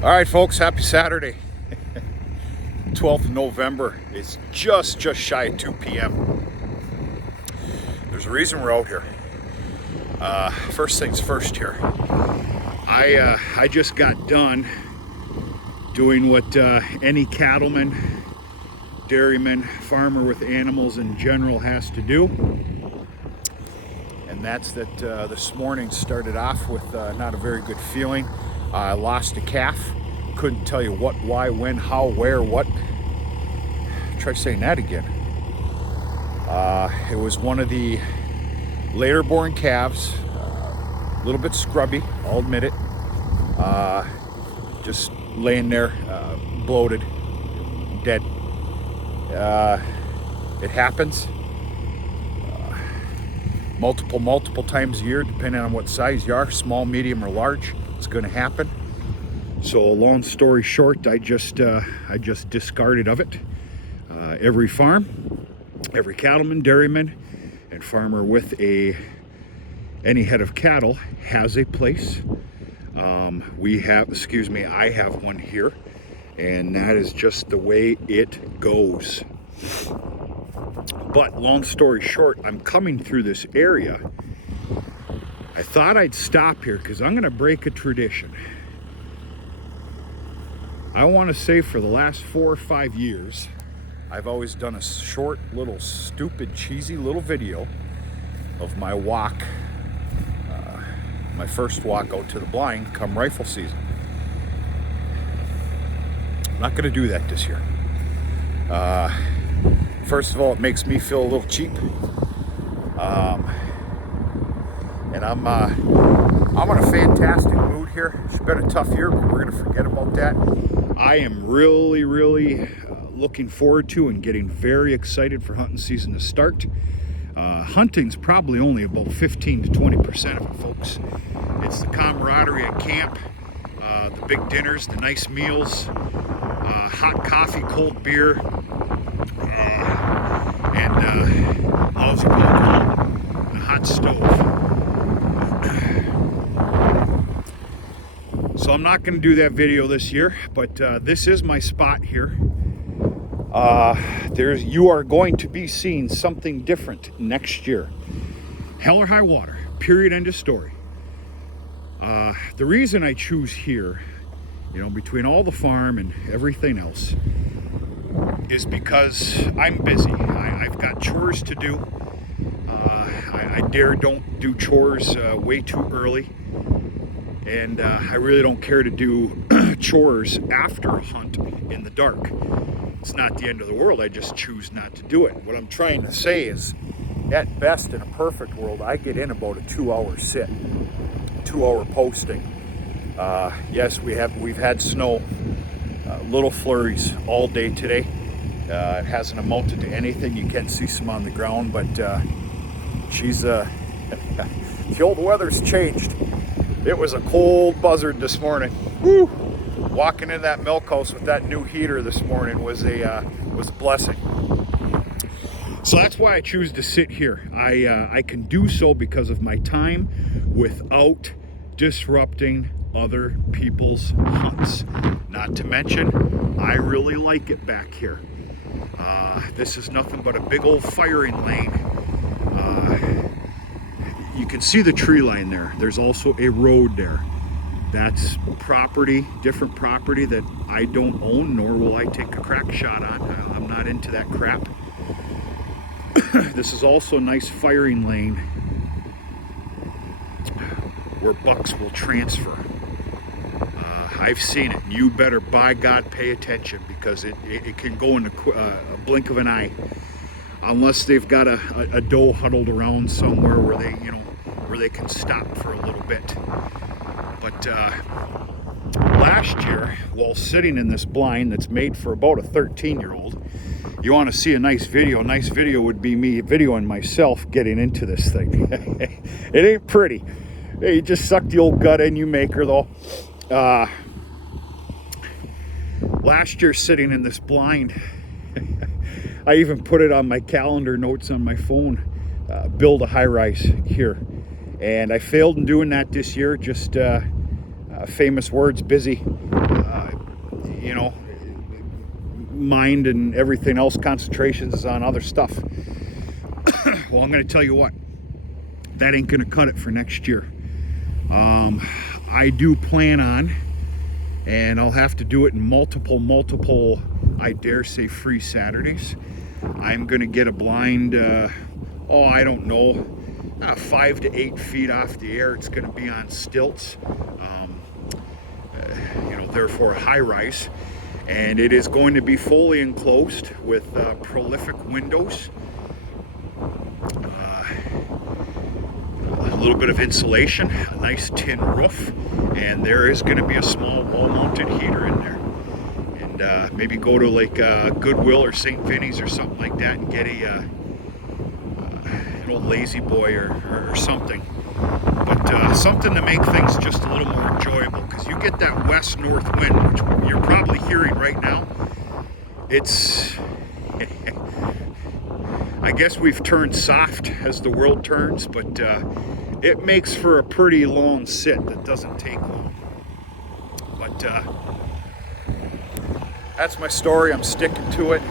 All right, folks, happy Saturday. 12th of November. It's just shy of 2 p.m. There's a reason we're out here. First things first here. I just got done doing what any cattleman, dairyman, farmer with animals in general has to do. And that's that this morning started off with not a very good feeling. I lost a calf. Couldn't tell you what, why, when, how, where, what. Try saying that again. It was one of the later born calves. A little bit scrubby, I'll admit it. Just laying there, bloated, dead. It happens. Multiple times a year, depending on what size you are, small, medium, or large. It's going to happen. So, long story short, I just discarded of it. Every farm, every cattleman, dairyman, and farmer with any head of cattle has a place. I have one here, and that is just the way it goes. But long story short, I'm coming through this area. I thought I'd stop here because I'm going to break a tradition. I want to say for the last 4 or 5 years, I've always done a short, little, stupid, cheesy little video of my walk, my first walk out to the blind come rifle season. I'm not going to do that this year. First of all, it makes me feel a little cheap. And I'm in a fantastic mood here. It's been a tough year, but we're going to forget about that. I am really looking forward to and getting very excited for hunting season to start. Hunting's probably only about 15 to 20% of it, folks. It's the camaraderie at camp, the big dinners, the nice meals, hot coffee, cold beer, and how's it called? A hot stove. So I'm not going to do that video this year, but this is my spot here. You are going to be seeing something different next year. Hell or high water, period, end of story. The reason I choose here, between all the farm and everything else, is because I'm busy. I've got chores to do. I don't do chores way too early. And I really don't care to do chores after a hunt in the dark. It's not the end of the world, I just choose not to do it. What I'm trying to say is, at best, in a perfect world, I get in about a 2-hour sit, 2-hour posting. Yes, we've had snow, little flurries all day today. It hasn't amounted to anything. You can see some on the ground, but the old weather's changed. It was a cold buzzard this morning. Woo! Walking in that milk house with that new heater this morning was a blessing. So that's why I choose to sit here. I can do so because of my time without disrupting other people's hunts. Not to mention, I really like it back here. This is nothing but a big old firing lane. You can see the tree line there. There's also a road there. That's property, different property that I don't own, nor will I take a crack shot on. I'm not into that crap. This is also a nice firing lane where bucks will transfer. I've seen it. You better, by God, pay attention, because it can go in a blink of an eye, unless they've got a doe huddled around somewhere where they can stop for a little bit. But last year, while sitting in this blind that's made for about a 13-year-old, you want to see a nice video. A nice video would be me videoing myself getting into this thing. It ain't pretty. Hey, you just suck the old gut in, you maker, though. Last year, sitting in this blind, I even put it on my calendar notes on my phone, build a high-rise here. And I failed in doing that this year, just famous words, busy. mind and everything else, concentrations is on other stuff. Well, I'm going to tell you what, that ain't going to cut it for next year. I do plan on, and I'll have to do it in multiple, I dare say, free Saturdays. I'm going to get a blind, I don't know, 5 to 8 feet off the air. It's going to be on stilts, therefore a high rise. And it is going to be fully enclosed with prolific windows, a little bit of insulation, a nice tin roof, and there is going to be a small wall-mounted heater in there. And maybe go to like Goodwill or St. Vinny's or something like that and get an old Lazy Boy or something. But something to make things just a little more enjoyable, because you get that west-north wind, which you're probably hearing right now. It's, I guess we've turned soft as the world turns, but it makes for a pretty long sit that doesn't take long. But that's my story. I'm sticking to it.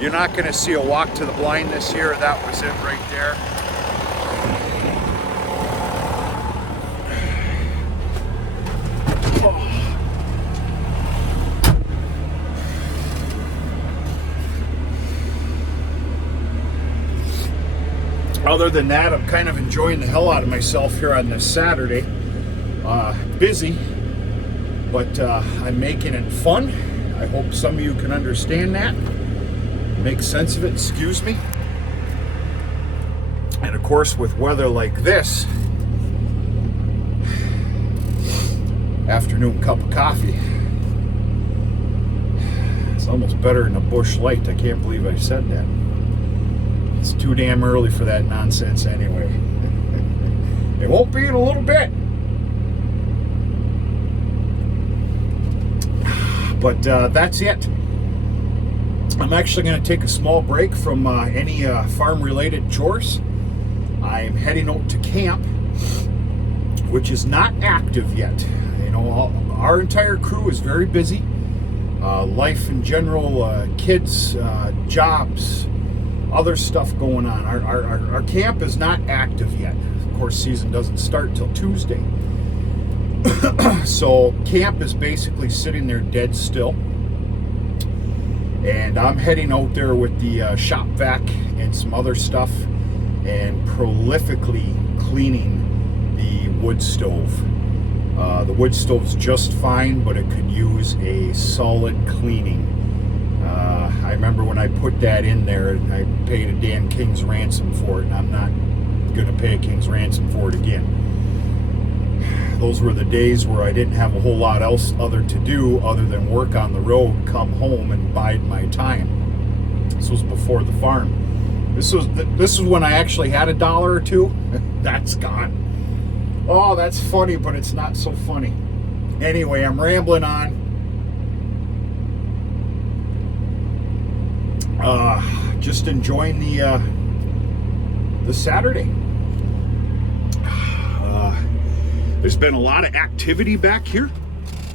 You're not going to see a walk to the blind this year. That was it right there. Other than that, I'm kind of enjoying the hell out of myself here on this Saturday. Busy, but I'm making it fun. I hope some of you can understand that. Make sense of it, excuse me. And of course, with weather like this, afternoon cup of coffee. It's almost better than a Busch Light. I can't believe I said that. It's too damn early for that nonsense anyway. It won't be in a little bit. But that's it. I'm actually going to take a small break from any farm-related chores. I'm heading out to camp, which is not active yet. Our entire crew is very busy. Life in general, kids, jobs, other stuff going on. Our camp is not active yet. Of course, season doesn't start till Tuesday. So camp is basically sitting there dead still. And I'm heading out there with the shop vac and some other stuff and prolifically cleaning the wood stove. The wood stove's just fine, but it could use a solid cleaning. I remember when I put that in there, I paid a damn king's ransom for it, and I'm not going to pay a king's ransom for it again. Those were the days where I didn't have a whole lot else other to do other than work on the road, come home, and bide my time. This was before the farm. This was when I actually had $1 or $2. That's gone. Oh, that's funny, but it's not so funny. Anyway, I'm rambling on. Just enjoying the Saturday. There's been a lot of activity back here,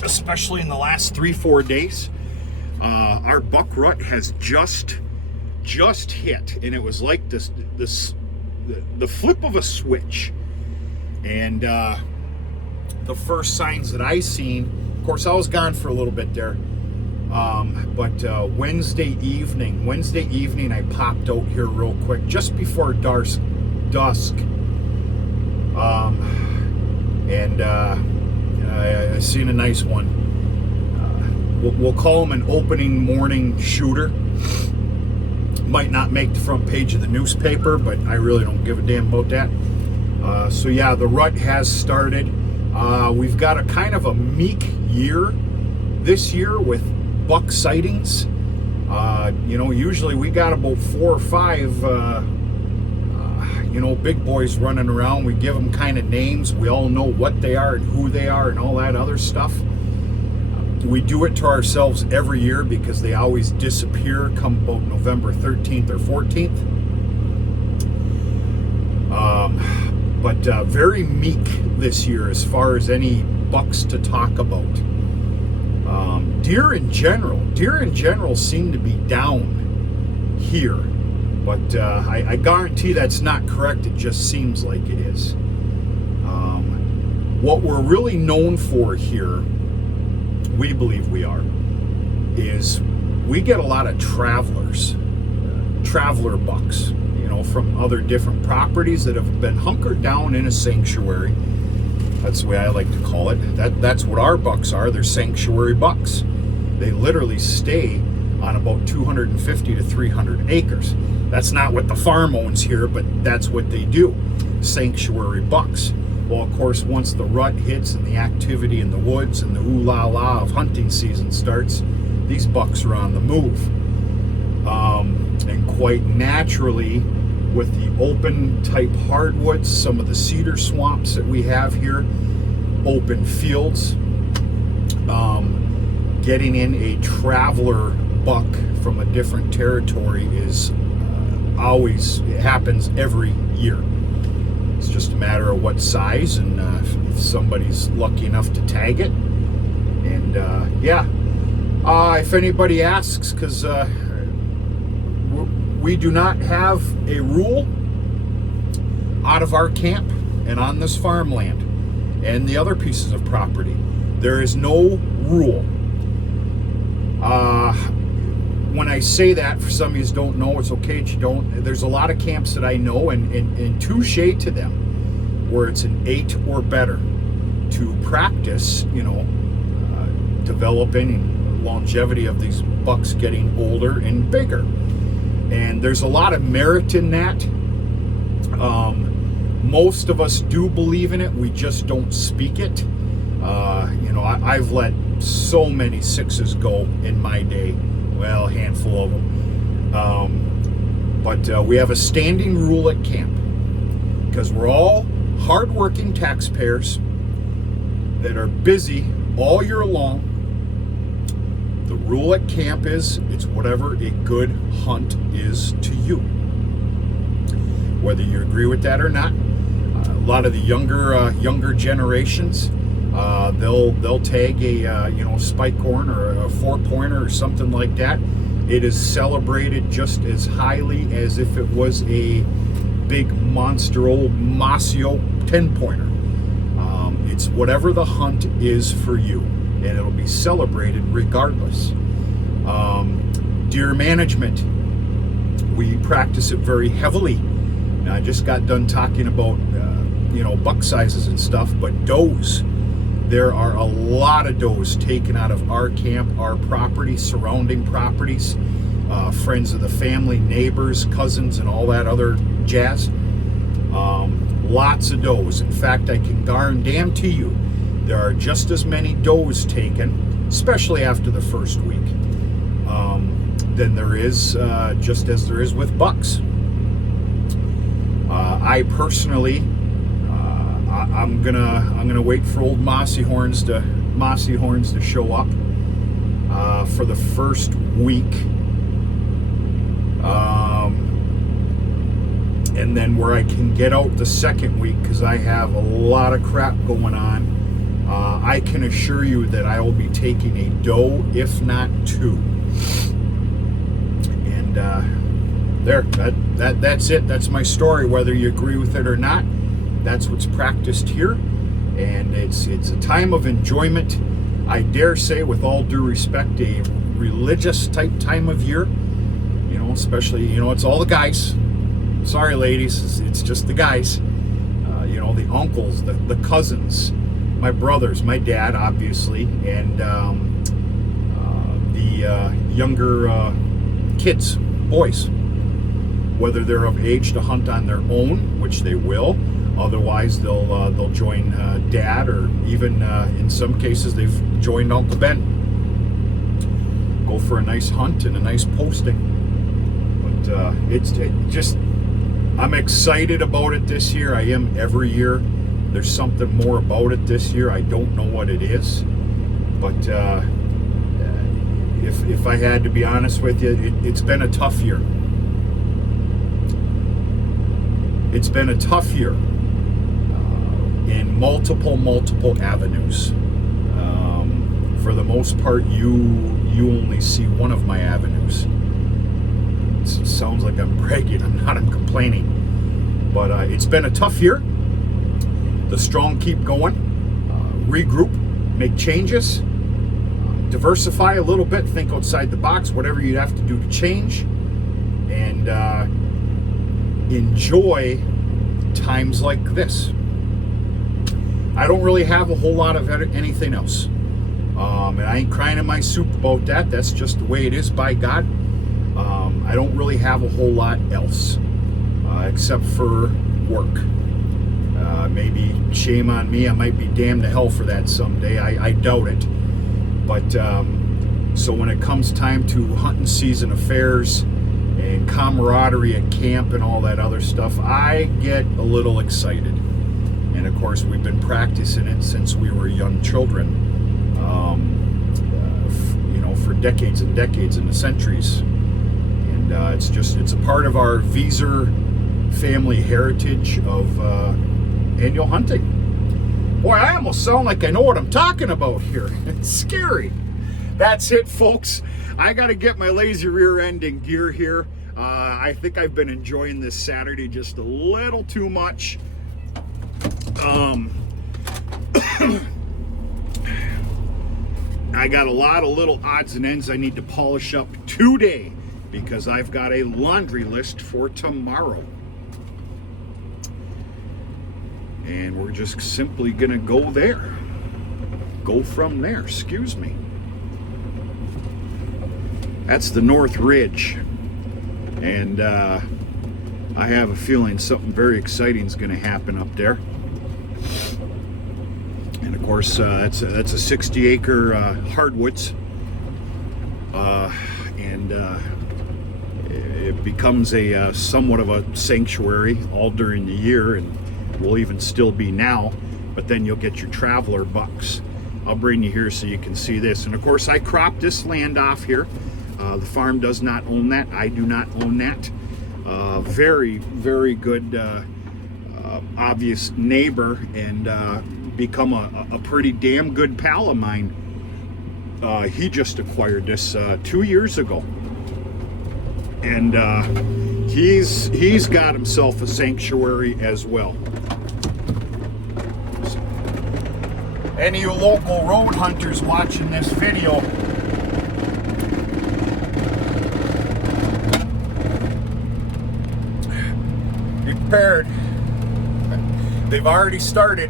especially in the last 3-4 days. Our buck rut has just hit, and it was like the flip of a switch. And the first signs that I seen, of course, I was gone for a little bit there. But Wednesday evening, I popped out here real quick, just before dusk. And I seen a nice one. We'll call him an opening morning shooter. Might not make the front page of the newspaper, but I really don't give a damn about that. So yeah, the rut has started. We've got a kind of a meek year this year with buck sightings. Usually we got about 4 or 5 big boys running around. We give them kind of names. We all know what they are and who they are and all that other stuff. We do it to ourselves every year because they always disappear come about November 13th or 14th. But very meek this year as far as any bucks to talk about. deer in general seem to be down here, but I guarantee that's not correct. It just seems like it is. What we're really known for here, we believe we are, is we get a lot of travelers, traveler bucks, from other different properties that have been hunkered down in a sanctuary. That's the way I like to call it. That's what our bucks are. They're sanctuary bucks. They literally stay on about 250 to 300 acres. That's not what the farm owns here, but that's what they do. Sanctuary bucks. Well, of course, once the rut hits and the activity in the woods and the ooh-la-la of hunting season starts, these bucks are on the move. And quite naturally, with the open type hardwoods, some of the cedar swamps that we have here, open fields, getting in a traveler buck from a different territory is it happens every year. It's just a matter of what size and if somebody's lucky enough to tag it. And if anybody asks, because we do not have a rule out of our camp and on this farmland and the other pieces of property. There is no rule. When I say that, for some of you don't know, it's okay that you don't. There's a lot of camps that I know, and touche to them, where it's an 8 or better to practice, developing and longevity of these bucks getting older and bigger. And there's a lot of merit in that. Most of us do believe in it. We just don't speak it. I've let so many 6s go in my day. Well, a handful of them. But we have a standing rule at camp, because we're all hardworking taxpayers that are busy all year long. The rule at camp is it's whatever a good hunt is to you. Whether you agree with that or not, a lot of the younger generations, they'll tag a spike horn or a 4-pointer or something like that. It is celebrated just as highly as if it was a big monster old Masio 10-pointer. It's whatever the hunt is for you, and it'll be celebrated regardless. Deer management, we practice it very heavily. Now, I just got done talking about buck sizes and stuff, but does. There are a lot of does taken out of our camp, our property, surrounding properties, friends of the family, neighbors, cousins, and all that other jazz. Lots of does. In fact, I can guarantee you there are just as many does taken, especially after the first week, than there is, just as there is with bucks. I personally, I'm gonna wait for old Mossy Horns to show up for the first week, and then where I can get out the second week, because I have a lot of crap going on. I can assure you that I will be taking a doe, if not 2. And that's it. That's my story. Whether you agree with it or not, that's what's practiced here, and it's a time of enjoyment. I dare say, with all due respect, a religious type time of year. Especially it's all the guys. Sorry, ladies, it's just the guys. The uncles, the cousins, my brothers, my dad, obviously, and the younger kids, boys, whether they're of age to hunt on their own, which they will. Otherwise, they'll join Dad, or even in some cases they've joined Uncle Ben. Go for a nice hunt and a nice posting. But I'm excited about it this year. I am every year. There's something more about it this year. I don't know what it is, but if I had to be honest with you, it's been a tough year. It's been a tough year in multiple avenues. for the most part, you only see one of my avenues. It sounds like I'm bragging. I'm not. I'm complaining. But it's been a tough year. The strong keep going. Regroup. Make changes. Diversify a little bit. Think outside the box. Whatever you'd have to do to change. And enjoy times like this. I don't really have a whole lot of anything else. And I ain't crying in my soup about that. That's just the way it is by God. I don't really have a whole lot else except for work. Maybe shame on me. I might be damned to hell for that someday. I doubt it. But so when it comes time to hunting season affairs and camaraderie at camp and all that other stuff, I get a little excited. And of course, we've been practicing it since we were young children. For decades and decades and centuries. And it's a part of our Vieser family heritage of annual hunting. Boy, I almost sound like I know what I'm talking about here. It's scary. That's it, folks. I got to get my lazy rear end in gear here. I think I've been enjoying this Saturday just a little too much. I got a lot of little odds and ends I need to polish up today because I've got a laundry list for tomorrow. And we're just simply gonna go there. Go from there, excuse me. That's the North Ridge. And I have a feeling something very exciting is gonna happen up there. And of course, that's a 60-acre hardwoods, and it becomes a somewhat of a sanctuary all during the year, and will even still be now. But then you'll get your traveler bucks. I'll bring you here so you can see this. And of course, I cropped this land off here. The farm does not own that. I do not own that. Very, very good, obvious neighbor, and become a pretty damn good pal of mine. He just acquired this 2 years ago, and he's got himself a sanctuary as well. So, any of you local road hunters watching this video, be prepared. They've already started.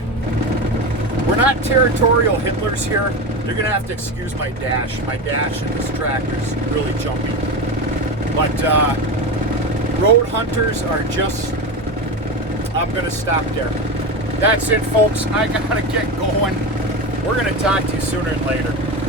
We're not territorial Hitlers here. You're gonna have to excuse my dash. My dash in this tractor is really jumpy. But road hunters are just, I'm gonna stop there. That's it, folks. I gotta get going. We're gonna talk to you sooner than later.